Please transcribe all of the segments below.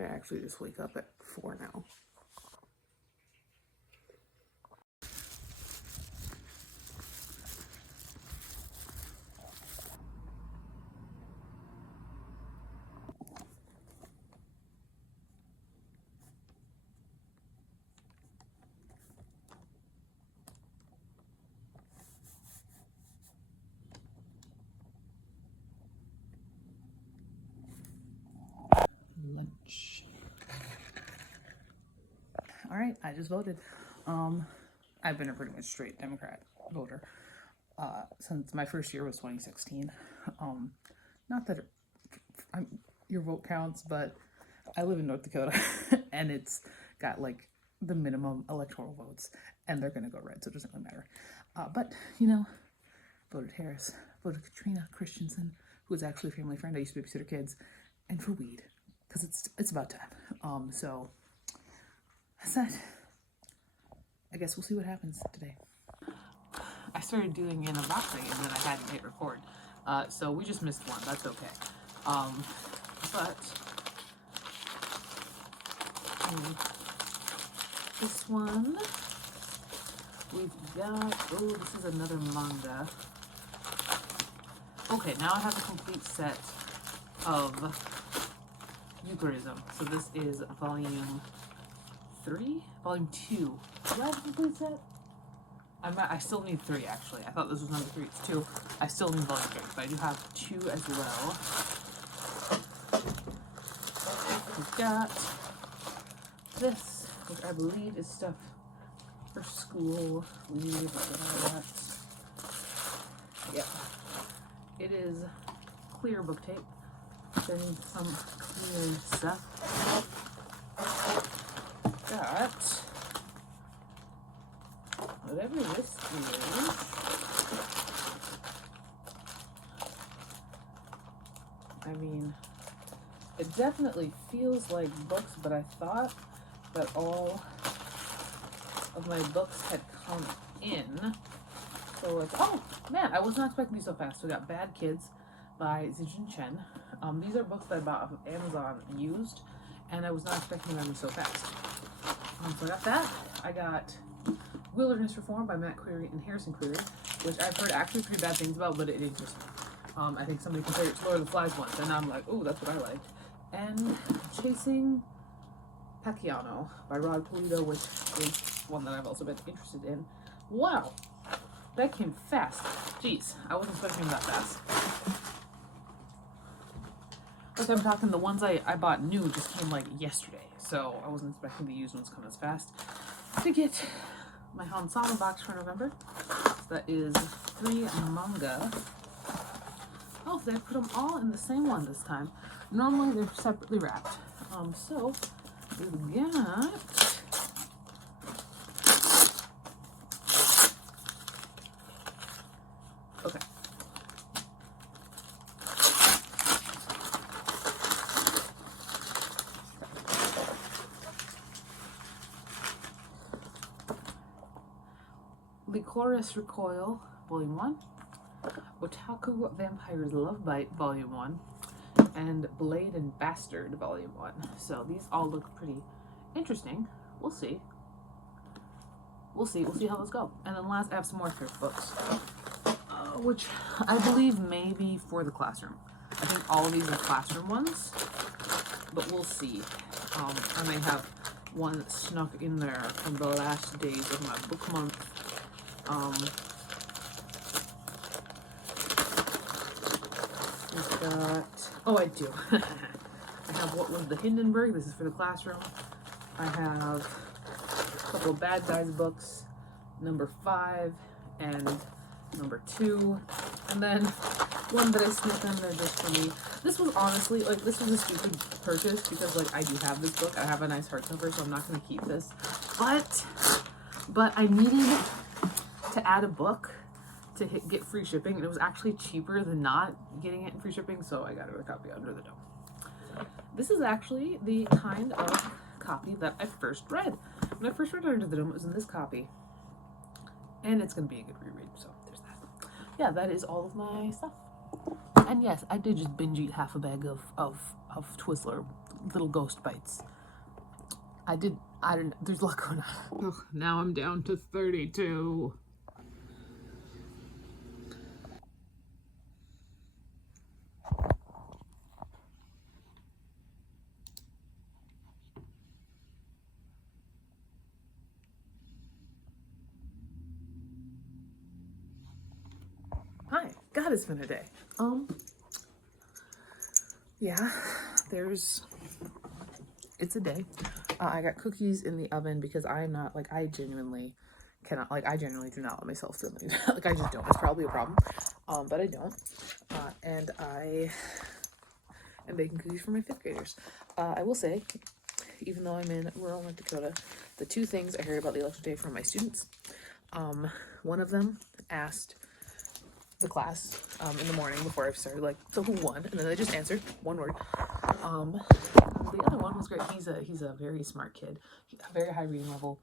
Maybe I actually just wake up at 4 now. Lunch. All right, I just voted. I've been a pretty much straight Democrat voter since my first year was 2016. Not that your vote counts, but I live in North Dakota and it's got like the minimum electoral votes and they're gonna go red, so it doesn't really matter. But you know, voted Harris, voted Katrina Christensen, who was actually a family friend. I used to babysit her kids, and for weed, because it's about time. So that's that. I guess we'll see what happens today. I started doing an unboxing and then I hadn't hit record. So we just missed one. That's okay. But this one we've got. Oh, this is another manga. Okay, now I have a complete set of Eucharism. So this is volume 3, volume 2. Do I have a complete set? I still need 3 actually. I thought this was number 3. It's 2. I still need volume 3, but I do have 2 as well. We've got this, which I believe is stuff for school. Yeah. It is clear book tape. Then some clear stuff. Got whatever this is. I mean, it definitely feels like books, but I thought that all of my books had come in. So it's, oh man, I was not expecting these so fast. So we got Bad Kids by Zijin Chen. These are books that I bought off of Amazon used, and I was not expecting them to be so fast. So I got that. I got Wilderness Reform by Matt Query and Harrison Query, which I've heard actually pretty bad things about, but it interests me. I think somebody compared it to Lord of the Flies once, and I'm like, oh, that's what I liked. And Chasing Pacquiano by Rod Polito, which is one that I've also been interested in. Wow, that came fast. Jeez, I wasn't expecting that fast. Like I'm talking, the ones I bought new just came like yesterday, so I wasn't expecting the used ones come as fast. To get my Han Sama box for November. So that is 3 manga. Oh, they put them all in the same one this time. Normally they're separately wrapped. So we've got okay. Licorice Recoil, Volume 1, Otaku Vampire's Love Bite, Volume 1, and Blade and Bastard, Volume 1. So these all look pretty interesting. We'll see. We'll see how those go. And then last, I have some more thrift books, which I believe may be for the classroom. I think all of these are classroom ones, but we'll see. I may have one snuck in there from the last days of my book month. We've got, oh, I do. I have what was the Hindenburg. This is for the classroom. I have a couple of Bad Guys books, number 5 and number 2, and then one that I snipped in there just for me. This was honestly, like, this was a stupid purchase because, like, I do have this book. I have a nice hardcover, so I'm not going to keep this. But I needed to add a book to get free shipping, and it was actually cheaper than not getting it in free shipping, so I got a copy under the dome. This is actually the kind of copy that I first read. When I first read Under the Dome, it was in this copy, and it's going to be a good reread, so there's that. Yeah, that is all of my stuff. And yes, I did just binge eat half a bag of Twizzler little ghost bites. There's a lot going on. Ugh, now I'm down to 32. Hi, God, it's been a day. Yeah, it's a day. I got cookies in the oven because I am not, like, I genuinely do not let myself feel it. Like, I just don't. It's probably a problem, but I don't. And I am baking cookies for my 5th graders. I will say, even though I'm in rural North Dakota, the 2 things I heard about the election day from my students, one of them asked the class in the morning before I started, like, so who won? And then they just answered one word. The other one was great. He's a very smart kid, a very high reading level,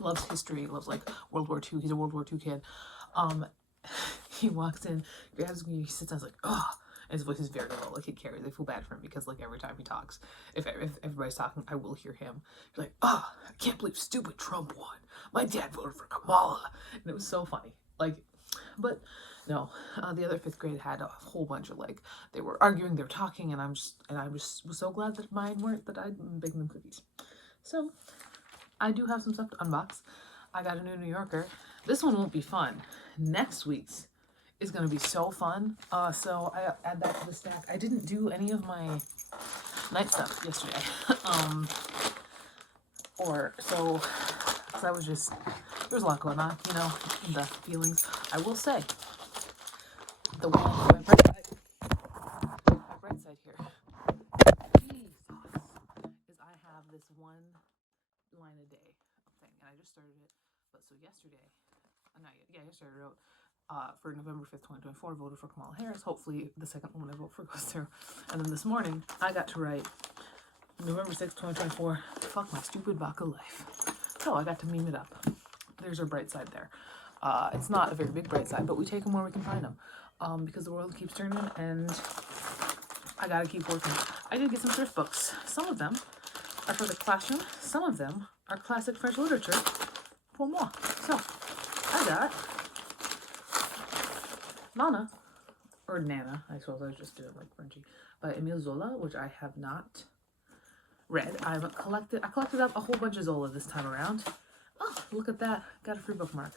loves history, loves like World War II. He's a World War II kid. He walks in, grabs me, he sits down, like, oh, and his voice is very low, like it carries. I feel bad for him because like every time he talks, if everybody's talking, I will hear him. He's like, oh, I can't believe stupid Trump won. My dad voted for Kamala, and it was so funny. Like, but no, the other 5th grade had a whole bunch of, like, they were arguing, they were talking, and I was so glad that mine weren't, that I'd baking them cookies. So I do have some stuff to unbox. I got a new New Yorker. This one won't be fun. Next week's is gonna be so fun. So I add that to the stack. I didn't do any of my night stuff yesterday. I was just, there's a lot going on, you know, the feelings. I will say, the one bright side here, Jesus, is I have this 1 line a day thing, and I just started it. But so yesterday, yesterday I wrote, for November 5th, 2024, voted for Kamala Harris. Hopefully the second one I vote for goes through. And then this morning, I got to write, November 6th, 2024, fuck my stupid vodka life. So I got to meme it up. There's our bright side there. It's not a very big bright side, but we take them where we can find them. Because the world keeps turning, and I gotta keep working. I did get some thrift books. Some of them are for the classroom. Some of them are classic French literature pour moi. So I got Nana, I suppose I was just doing like Frenchy, by Emile Zola, which I have not read. I collected up a whole bunch of Zola this time around. Oh, look at that. Got a free bookmark.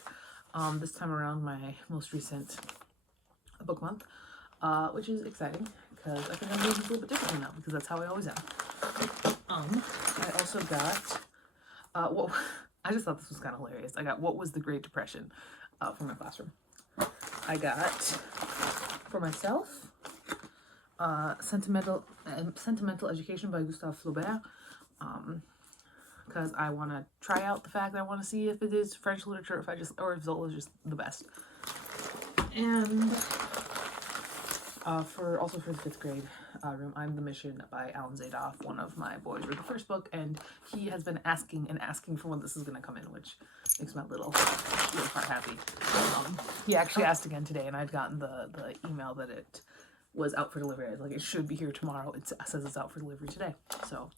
This time around, my most recent book month, which is exciting because I think I'm doing this a little bit differently now because that's how I always am. I also got, I just thought this was kind of hilarious. I got What Was the Great Depression for my classroom. I got, for myself, Sentimental Education by Gustave Flaubert, because I want to try out the fact that I want to see if it is French literature, or if Zola is just the best. And for the 5th grade room, I'm the Mission by Alan Zadoff. One of my boys read the first book, and he has been asking for when this is going to come in, which makes my little heart happy. He actually asked again today, and I'd gotten the email that it was out for delivery. I was like, it should be here tomorrow. It says it's out for delivery today. So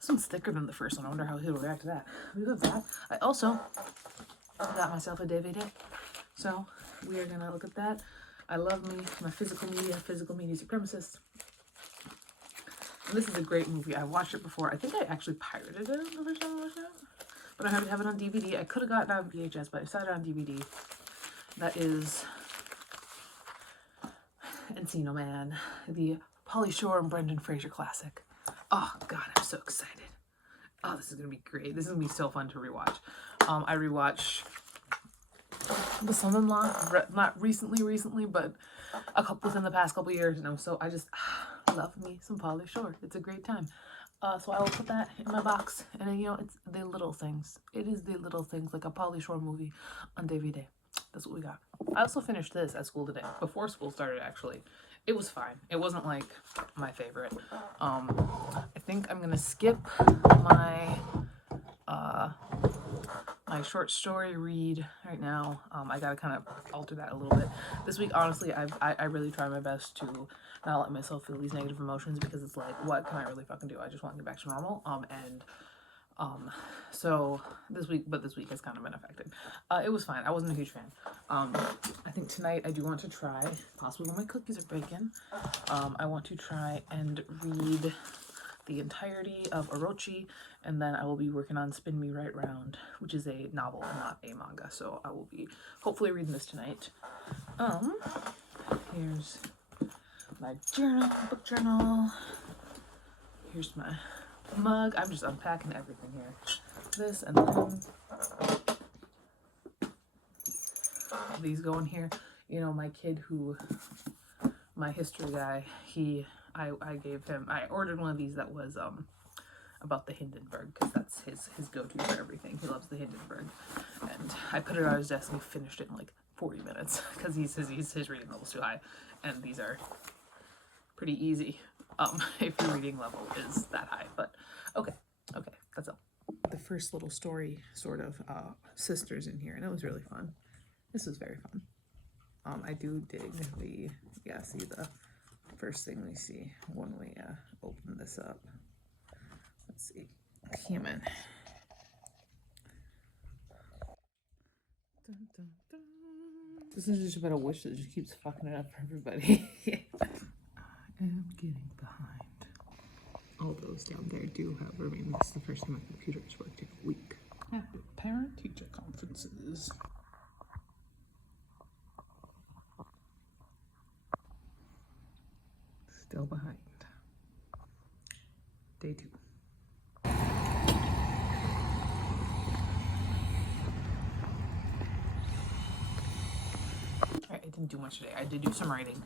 this one's thicker than the first one. I wonder how he'll react to that. We love that. I also got myself a DVD. So we are going to look at that. I love me, my physical media supremacist. And this is a great movie. I watched it before. I think I actually pirated it the first time I watched it. But I had to have it on DVD. I could have gotten it on VHS, but I decided on DVD. That is Encino Man, the Pauly Shore and Brendan Fraser classic. Oh, God, I'm so excited. Oh, this is going to be great. This is going to be so fun to rewatch. I rewatched The Son-in-Law, not recently, but within the past couple years, so I just love me some Pauly Shore. It's a great time. So I will put that in my box, and then, it's the little things. It is the little things, like a Pauly Shore movie on DVD. That's what we got. I also finished this at school today, before school started, actually. It was fine. It wasn't, like, my favorite. I think I'm gonna skip my my short story read right now. I gotta kind of alter that a little bit. This week, honestly, I really try my best to not let myself feel these negative emotions, because it's like, what can I really fucking do? I just want to get back to normal. So this week has kind of been affected. It was fine. I wasn't a huge fan. I think tonight I do want to try, possibly when my cookies are baking, I want to try and read the entirety of Orochi, and then I will be working on Spin Me Right Round, which is a novel, not a manga. So I will be hopefully reading this tonight. Here's my journal, book journal. Here's my mug. I'm just unpacking everything here. This and then these go in here. You know, my kid my history guy, I ordered one of these that was about the Hindenburg, because that's his go-to for everything. He loves the Hindenburg, and I put it on his desk and he finished it in like 40 minutes because his reading level's too high, and these are pretty easy if your reading level is that high. But okay, that's all. The first little story, sort of, sisters in here, and it was really fun. This is very fun. I do dig the, see the first thing we see when we open this up. Let's see, human. Dun, dun, dun. This is just about a wish that just keeps fucking it up for everybody. I am getting behind. All those down there do, however, this is the first time my computer has worked in a week. At parent-teacher conferences. Still behind. Day 2. Alright, I didn't do much today. I did do some writing,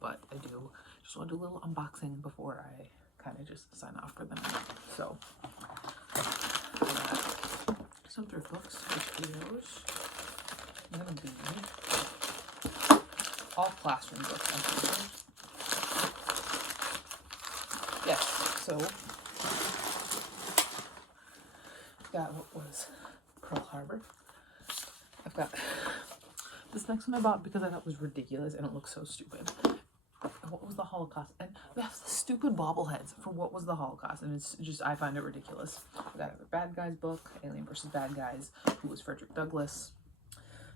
but I just want to do a little unboxing before I kind of just sign off for the night. So, some thrift books, which videos I'm gonna be all classroom books, I'm pretty sure. Yes, so got what was Pearl Harbor. I've got this next one I bought because I thought it was ridiculous and it looks so stupid. What was the Holocaust? And they have the stupid bobbleheads for what was the Holocaust, and it's just, I find it ridiculous. I got a Bad Guys book, Alien versus Bad Guys, who was Frederick Douglass.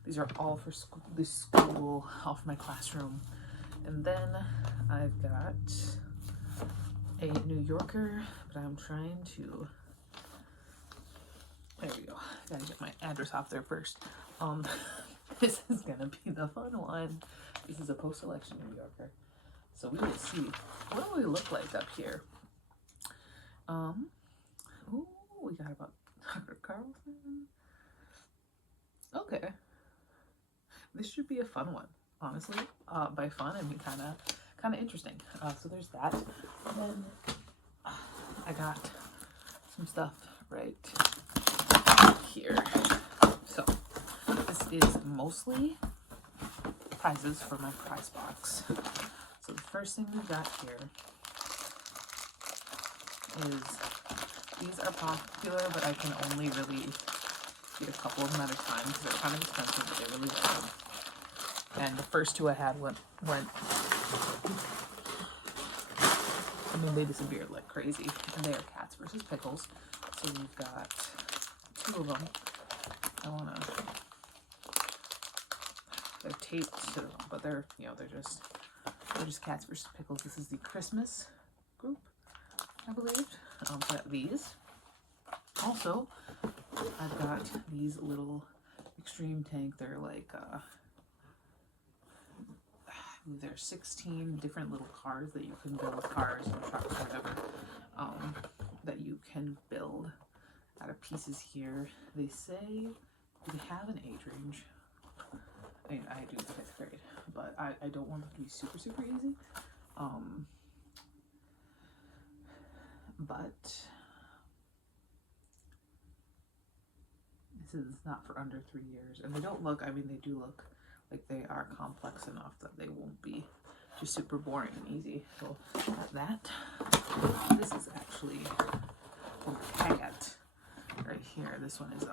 These are all for this school, all for my classroom. And then I've got a New Yorker, but I'm trying to, there we go. Gotta get my address off there first. This is gonna be the fun one. This is a post-election New Yorker. So we will see. What do we look like up here? Ooh, we got about Tucker Carlson. Okay. This should be a fun one, honestly. By fun, I mean kind of interesting. So there's that. And then I got some stuff right here. So this is mostly prizes for my prize box. So the first thing we've got here is, these are popular, but I can only really get a couple of them at a time because they're kind of expensive, but they're really good. And the first two I had went, they disappeared like crazy. And they are Cats versus Pickles. So we've got 2 of them. They're taped to them, but they're just Cats versus Pickles. This is the Christmas group, I believe. So I got these. Also, I've got these little Extreme Tank. They're like, there's 16 different little cars that you can build, cars and trucks or whatever, that you can build out of pieces here. They say they have an age range. I mean, I do 5th grade, but I don't want them to be super, super easy. But this is not for under 3 years. And they don't look, I mean, they do look like they are complex enough that they won't be just super boring and easy. So that. This is actually a cat right here. This one is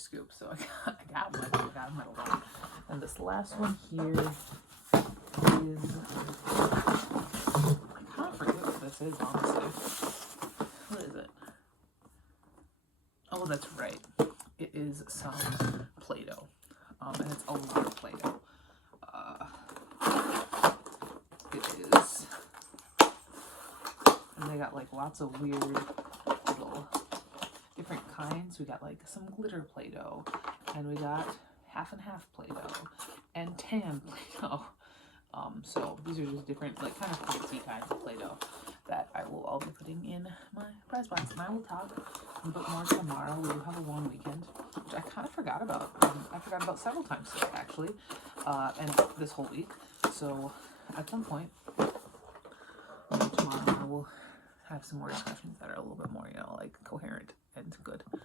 scoop, so I got them at a lot. And this last one here is, I kind of forget what this is, honestly. What is it? Oh, that's right. It is some Play-Doh. And it's a lot of Play-Doh. It is. And they got like lots of weird little different kinds. We got like some glitter Play-Doh, and we got half and half Play-Doh, and tan Play-Doh. So these are just different, like kind of fancy kinds of Play-Doh that I will all be putting in my prize box. And I will talk a bit more tomorrow. We do have a long weekend, which I kind of forgot about. I forgot about several times today, actually, and this whole week. So at some point, tomorrow I will have some more discussions that are a little bit more, like coherent and good.